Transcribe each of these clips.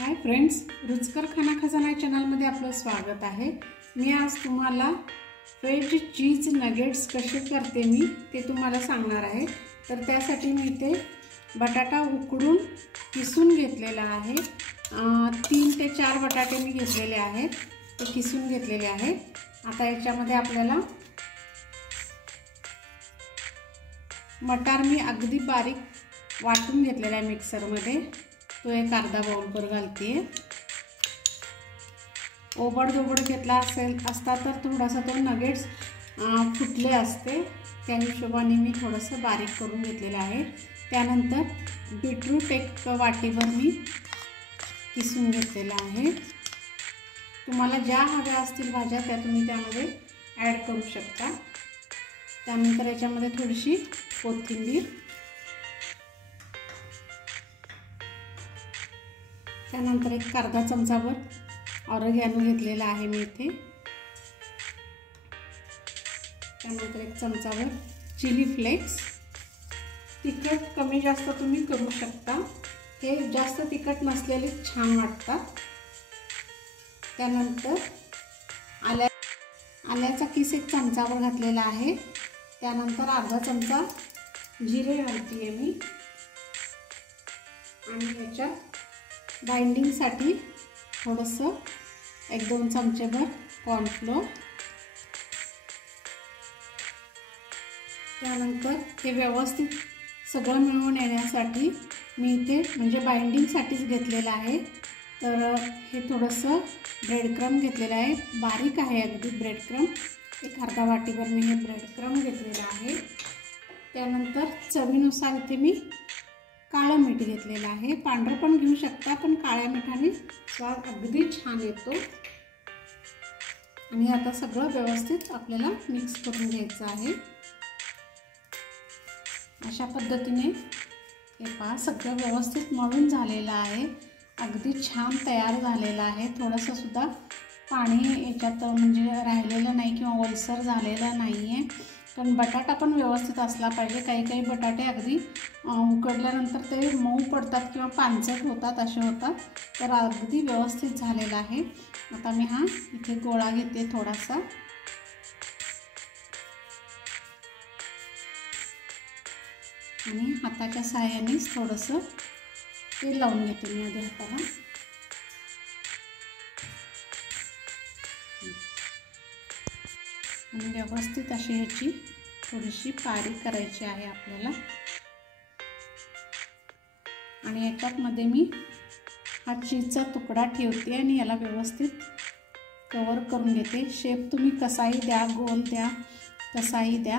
Hi friends, रुचकर खाना खजाना चॅनलमध्ये आपलं स्वागत आहे। मी आज तुम्हाला वेज चीज नगेट्स कसे करते मी ते तुम्हाला सांगणार आहे। तर त्यासाठी मी इथे बटाटा उकडून किसून घेतलेला आहे। 3 ते 4 बटाटे मी घेतलेले आहेत, ते किसून घेतलेले आहेत। आता याच्यामध्ये आपल्याला मटार मी अगदी बारीक वाटून घेतलेला आहे मिक्सरमध्ये, तो एक अर्धा बाउलभर घालते। ओबडधोबड घेतला असता तर थोडासा तो नगेट्स फुटले असते, त्या हिशोबाने मी थोडंसं बारीक करून घेतलेलं आहे। त्यानंतर बीटरूट एक वाटीभर मी किसून घेतलेला आहे। तुम्हाला ज्या हव्या असतील भाज्या त्या तुम्ही त्यामध्ये ॲड करू शकता। त्यानंतर याच्यामध्ये थोडीशी कोथिंबीर, त्यानंतर एक अर्धा चमचाभर ऑरेगॅनो घेतलेला आहे मी इथे। त्यानंतर एक चमचाभर चिली फ्लेक्स। तिखट कमी जास्त तुम्ही करू शकता, हे जास्त तिखट नसलेले छान वाटतात। त्यानंतर आल्याचा किस एक चमचाभर घातलेला आहे। त्यानंतर अर्धा चमचा जिरे घालते मी, आणि याच्यात बाइंडिंगसाठी थोडंसं 1-2 चमचेभर कॉर्नफ्लोअर। त्यानंतर हे व्यवस्थित सगळं मिळून येण्यासाठी मी इथे म्हणजे बाइंडिंगसाठीच घेतलेलं आहे। तर हे थोडंसं ब्रेड क्रम घेतलेलं आहे, बारीक आहे अगदी ब्रेड क्रम, एक अर्धा वाटीभर मी हे ब्रेड क्रम घेतलेलं आहे। त्यानंतर चवीनुसार इथे मी काळं मीठ घेतलेलं आहे, पांढरं पण घेऊ शकता पण काळ्या मिठाने स्वाद अगदी छान येतो। आणि आता सगळं व्यवस्थित आपल्याला मिक्स करून घ्यायचं आहे। अशा पद्धतीने हे पहा, सगळं व्यवस्थित मळून झालेलं आहे, अगदी छान तयार झालेलं आहे। थोडंसं सुद्धा पाणी याच्यात म्हणजे राहिलेलं नाही किंवा ओलसर झालेलं नाही आहे, पण बटाटा पण व्यवस्थित असला पाहिजे। काही बटाटे अगदी उकडल्यानंतर ते मऊ पडतात किंवा पांचट होतात, असे होतात, तर अगदी व्यवस्थित झालेला आहे। आता मी हा इथे गोळा घेते थोडासा, आणि हाताच्या सहाय्यानेच थोडंसं तेल लावून घेते मी आधी हाताला। आणि व्यवस्थित अशी ह्याची थोडीशी पारी करायची आहे आपल्याला। आणि याच्यात मध्ये मी हा चीजचा तुकडा ठेवते आणि याला व्यवस्थित कवर करून घेते। शेप तुम्ही कसाही द्या, गोल द्या, कसाही द्या,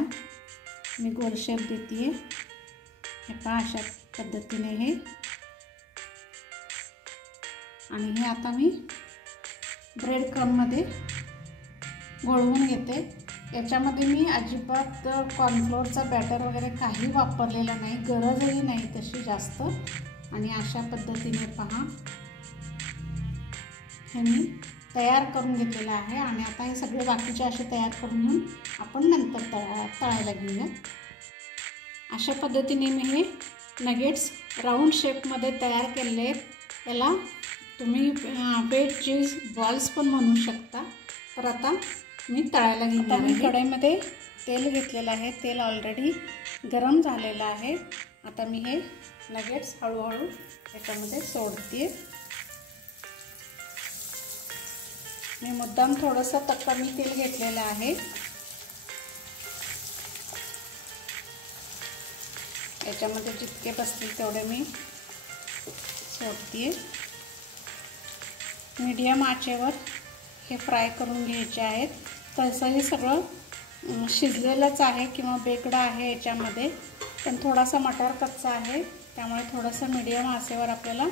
मी गोल शेप देते। हे पहा, अशा पद्धतीने हे। आणि हे आता मी ब्रेड क्रममध्ये घोळवून घेते। याच्यामध्ये मी अजिबात कॉर्नफ्लोअरचा बॅटर वगैरे काही वापरलेला नाही, गरजही नाही तशी जास्त। आणि अशा पद्धतीने पहा, हे मी तयार करून घेतलेलं आहे। आणि आता हे सगळे बाकीचे असे तयार करून घेऊन आपण नंतर तळायला घेऊया। अशा पद्धतीने मी हे नगेट्स राऊंड शेपमध्ये तयार केलेले आहेत। याला तुम्ही वेज चीज बॉल्स पण म्हणू शकता। तर आता मी तळायला घेणार आहे। कढईमध्ये तेल घेतलेलं आहे, तेल ऑलरेडी गरम झालेलं आहे। आता मी हे नगेट्स हळूहळू याच्यामध्ये सोडते। मी मुद्दाम थोडंसं कमी तेल घेतलेलं आहे। याच्यामध्ये जितके बसतील तेवढे मी सोडते। मीडियम आचेवर हे फ्राय करून घ्यायचे आहेत। तसं हे सगळं शिजलेलंच आहे किंवा बेकड आहे याच्यामध्ये, पण थोडासा मटार कच्चा आहे, त्यामुळे थोडंसं मीडियम आचेवर आपल्याला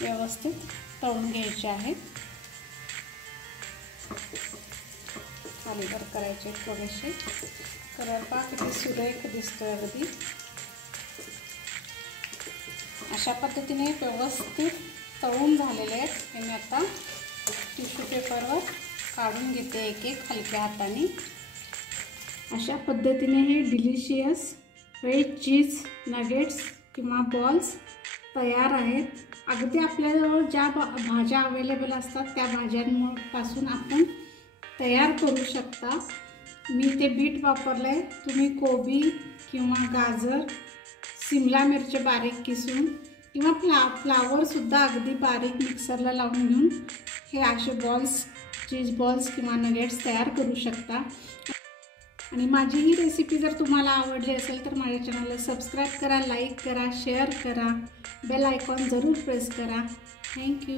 व्यवस्थित तळून घ्यायचे आहे। खालीवर करायचे थोडेसे, कलर पहा किती सुरेख दिसतोय अगदी। अशा पद्धतीने व्यवस्थित तळून झालेले आहेत। हे मी आता टिश्यू पेपरवर काढून घेते एक हलक्या हाताने। अशा पद्धतीने हे डिलिशियस वेज चीज नगेट्स किंवा बॉल्स तयार आहेत। अगदी आपल्याजवळ ज्या भाज्या अवेलेबल असतात त्या भाज्यांपासून आपण तयार करू शकता। मी ते बीट वापरलं आहे, तुम्ही कोबी किंवा गाजर, शिमला मिरची बारीक किसून किंवा फ्लावरसुद्धा अगदी बारीक मिक्सरला लावून घेऊन हे असे बॉल्स, चीज बॉल्स किंवा नगेट्स तयार करू शकता। आणि माझी ही रेसिपी जर तुम्हाला आवडली असेल तर माझ्या चॅनलला सबस्क्राईब करा, लाईक करा, शेअर करा, बेल आयकॉन जरूर प्रेस करा। थँक्यू।